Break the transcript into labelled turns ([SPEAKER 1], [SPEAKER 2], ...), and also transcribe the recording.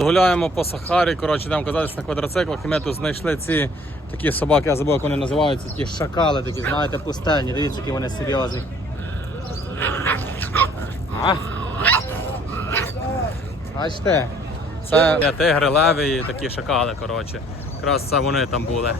[SPEAKER 1] Гуляємо по Сахарі, коротше, там кататися на квадроциклах, і ми тут знайшли ці такі собаки, я забув, як вони називаються, ті шакали такі, знаєте, пустельні. Дивіться, які вони серйозні. А? Бачите? Це тигри, леві і такі шакали, коротше. Якраз це вони там були.